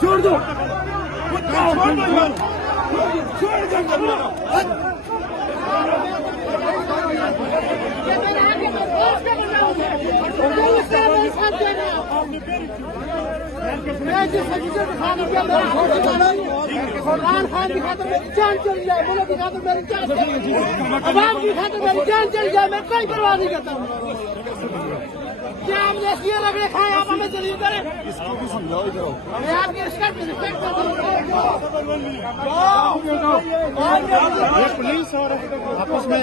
छोड़ दो इमरान खान की खातिर मेरी जान चली जाए, मुल्क की खातिर मेरी जान चली जाए, अवाम की खातिर मेरी जान चली जाए, मैं कोई परवाह नहीं करता हूँ। क्या हमने ऐसी रगड़े खाए, आप हमें जलील करें? मैं आपकी रिस्पेक्ट करता हूँ। पुलिस और आपस में